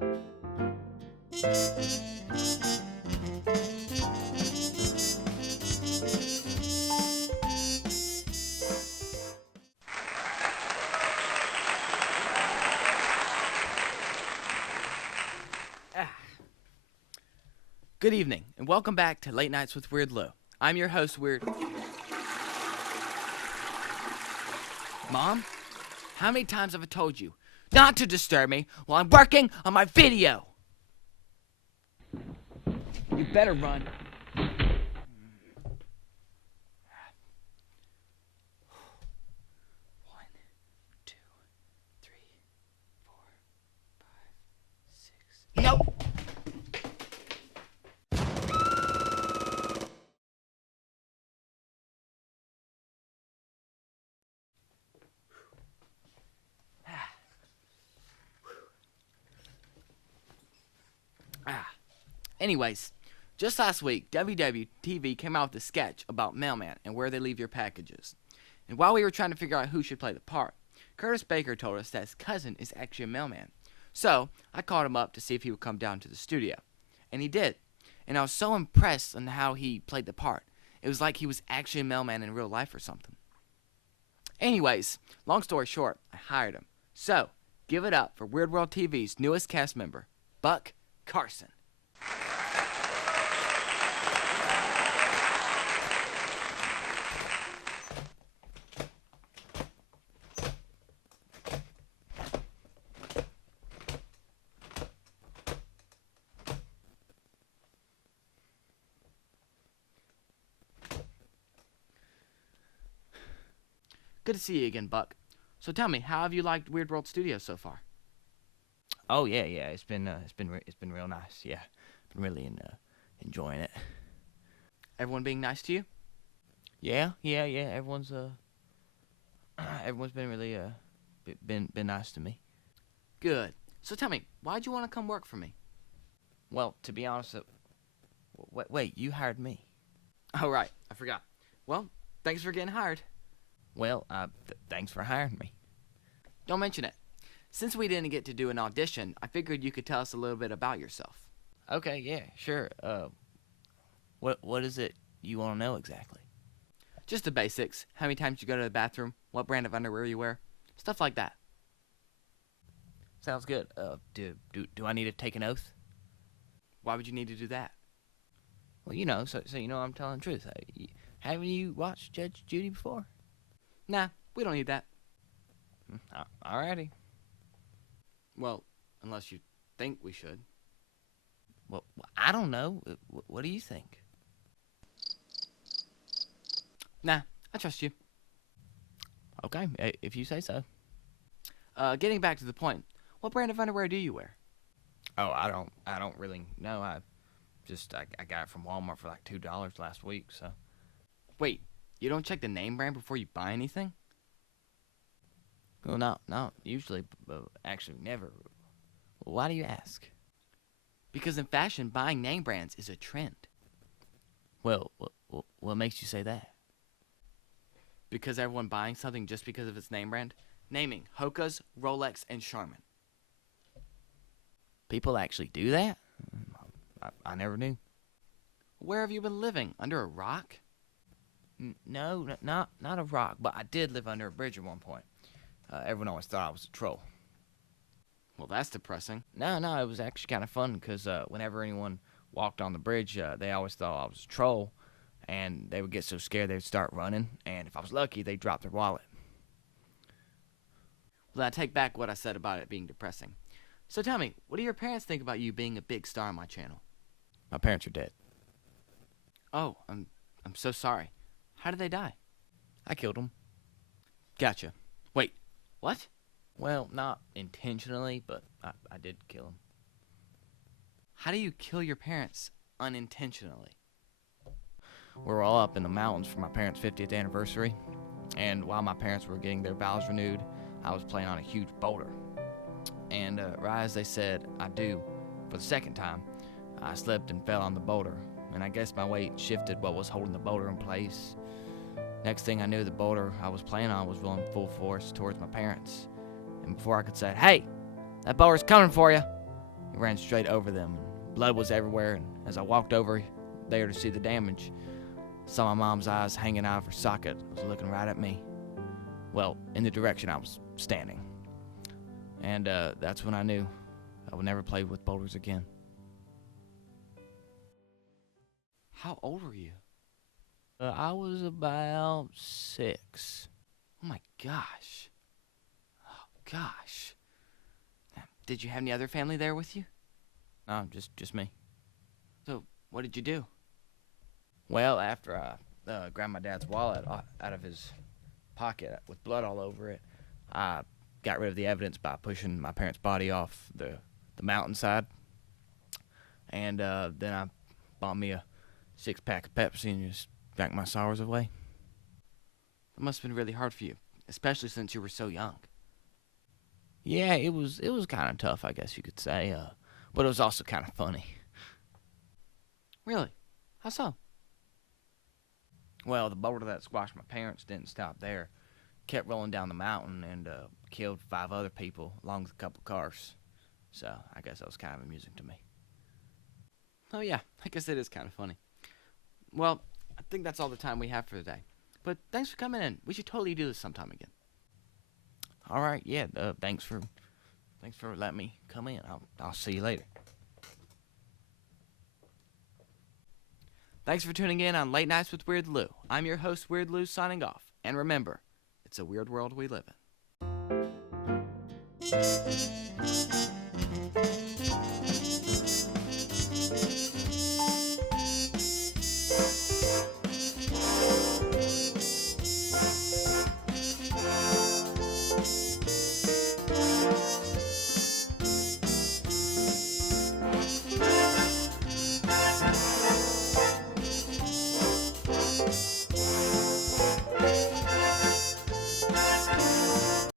Good evening, and welcome back to Late Nights with Weird Lou. I'm your host, Weird... Mom? How many times have I told you not to disturb me while I'm working on my video? You better run. One, two, three, 4, 5, 6... Nope! Anyways, just last week, WWTV came out with a sketch about mailman and where they leave your packages. And while we were trying to figure out who should play the part, Curtis Baker told us that his cousin is actually a mailman. So, I called him up to see if he would come down to the studio. And he did. And I was so impressed on how he played the part. It was like he was actually a mailman in real life or something. Anyways, long story short, I hired him. So, give it up for Weird World TV's newest cast member, Buck Carson. Good to see you again, Buck. So tell me, how have you liked Weird World Studios so far? Oh yeah, it's been real nice. Yeah, been really enjoying it. Everyone being nice to you? Yeah. Everyone's been really been nice to me. Good. So tell me, why'd you want to come work for me? Well, to be honest, wait, you hired me. Oh right, I forgot. Well, thanks for getting hired. Well, thanks for hiring me. Don't mention it. Since we didn't get to do an audition, I figured you could tell us a little bit about yourself. Okay, yeah, sure. What is it you want to know exactly? Just the basics. How many times you go to the bathroom, what brand of underwear you wear, stuff like that. Sounds good. Do I need to take an oath? Why would you need to do that? Well, you know, so you know I'm telling the truth. Haven't you watched Judge Judy before? Nah, we don't need that. Alrighty. Well, unless you think we should. Well, I don't know. What do you think? Nah, I trust you. Okay, if you say so. Getting back to the point, what brand of underwear do you wear? Oh, I don't really know. I got it from Walmart for like $2 last week, so. Wait, you don't check the name brand before you buy anything? Well, not usually, but actually never. Why do you ask? Because in fashion, buying name brands is a trend. Well, what makes you say that? Because everyone buying something just because of its name brand? Naming Hoka's, Rolex, and Charmin. People actually do that? I never knew. Where have you been living? Under a rock? No, not a rock, but I did live under a bridge at one point. Everyone always thought I was a troll. Well, that's depressing. No, it was actually kind of fun because whenever anyone walked on the bridge, they always thought I was a troll, and they would get so scared they'd start running, and if I was lucky, they'd drop their wallet. Well, I take back what I said about it being depressing. So tell me, what do your parents think about you being a big star on my channel? My parents are dead. Oh, I'm so sorry. How did they die? I killed them. Gotcha. Wait, what? Well, not intentionally, but I did kill them. How do you kill your parents unintentionally? We were all up in the mountains for my parents' 50th anniversary, and while my parents were getting their vows renewed, I was playing on a huge boulder. And right as they said, I do, for the second time, I slipped and fell on the boulder, and I guess my weight shifted what was holding the boulder in place. Next thing I knew, the boulder I was playing on was rolling full force towards my parents. And before I could say, "Hey, that boulder's coming for you," he ran straight over them. Blood was everywhere, and as I walked over there to see the damage, I saw my mom's eyes hanging out of her socket. Was looking right at me. Well, in the direction I was standing. And that's when I knew I would never play with boulders again. How old were you? I was about 6. Oh my gosh. Oh gosh. Did you have any other family there with you? No, just me. So, what did you do? Well, after I grabbed my dad's wallet out of his pocket with blood all over it, I got rid of the evidence by pushing my parents' body off the mountainside. And then I bought me a 6-pack of Pepsi and just drank my sorrows away. It must have been really hard for you, especially since you were so young. Yeah, it was kind of tough, I guess you could say, but it was also kind of funny. Really? How so? Well, the boulder that squashed my parents didn't stop there. Kept rolling down the mountain and killed 5 other people along with a couple cars. So I guess that was kind of amusing to me. Oh yeah, I guess it is kind of funny. Well, I think that's all the time we have for today. But thanks for coming in. We should totally do this sometime again. All right, yeah. Thanks for letting me come in. I'll see you later. Thanks for tuning in on Late Nights with Weird Lou. I'm your host, Weird Lou, signing off. And remember, it's a weird world we live in.